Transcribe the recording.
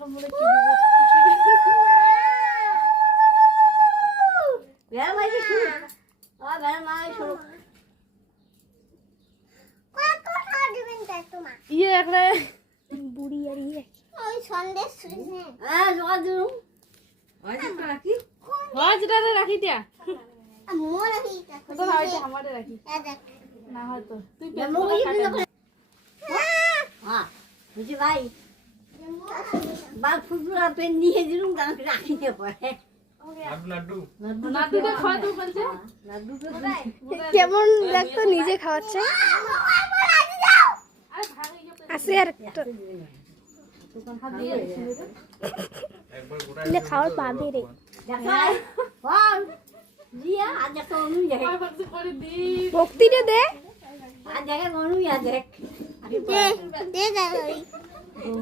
এখন বলে কি দিব বেড়া মাই শুরু বেড়া মাই শুরু ইয়ে একটা বুড়ি আর ইয়ে ওই সন্দেশ হ্যাঁ জোগাড় দিলুম রাখি হয় যেটা রাখি দিয়া মোর আমি তো না ওইটা আমারে রাখি দেখ না হয়তো তুই হ্যাঁ বুঝি ভাই বাল ফুটবল পেন নিয়ে দিলুম তাকে রাখি দিয়ে পড়ে নাটুটা খাওয়া তো বলছে কেমন দেখতো নিজে খাওয়াচ্ছে আরে ভাগ হয়ে যাবে আছে আর একটা দিলে খাওয়ার পাবে রে জিয়া আজ একটা অনু যায় কয় বছর পরে দি ভক্তিটা দে আজ জায়গায় অনু দেখ দে দে